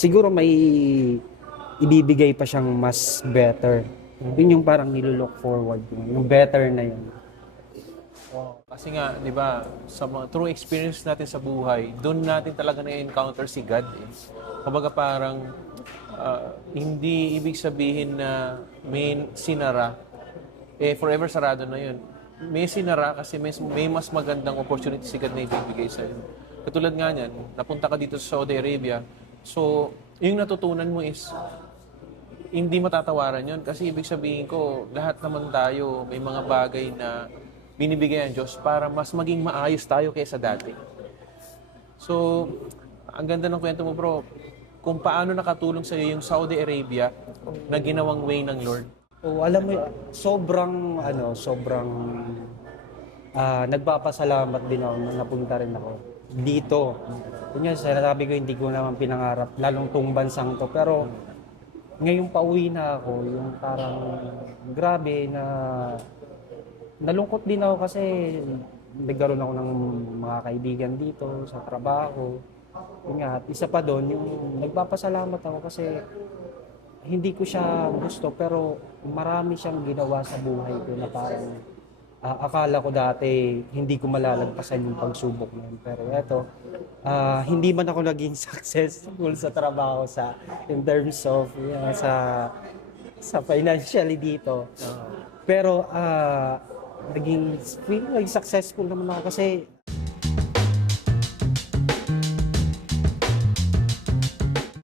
siguro may ibibigay pa siyang mas better. Yun yung parang nilulook forward ko. Yung better na yun. Oo. Kasi nga, di ba, sa mga true experience natin sa buhay, doon natin talaga na-encounter si God. Eh. Kumbaga parang, ah, hindi ibig sabihin na may sinara, eh forever sarado na yun. May sinara kasi may, may mas magandang opportunity si God na ibibigay sa iyo. Katulad nga niyan, napunta ka dito sa Saudi Arabia, so yung natutunan mo is hindi matatawaran yon kasi ibig sabihin ko lahat naman tayo may mga bagay na binibigay ang Diyos para mas maging maayos tayo kaysa dati. So, ang ganda ng kwento mo bro, kung paano nakatulong sa iyo yung Saudi Arabia na ginawang way ng Lord. Oh, alam mo, sobrang, ano, sobrang, ah, nagpapasalamat din ako nung napunta rin ako dito. Yun nga, ko, hindi ko naman pinangarap, lalong tong bansang to. Pero, ngayong pauwi na ako, yung parang, grabe na, nalungkot din ako kasi nagkaroon ako ng mga kaibigan dito sa trabaho. Yun at isa pa doon, yung nagpapasalamat ako kasi hindi ko siya gusto pero marami siyang ginawa sa buhay ko na parang ah, akala ko dati hindi ko malalagpasan yung pagsubok na yun. Pero eto, ah, hindi man ako naging successful sa trabaho sa in terms of yeah, sa sa financially dito. Pero ah, naging like successful naman ako kasi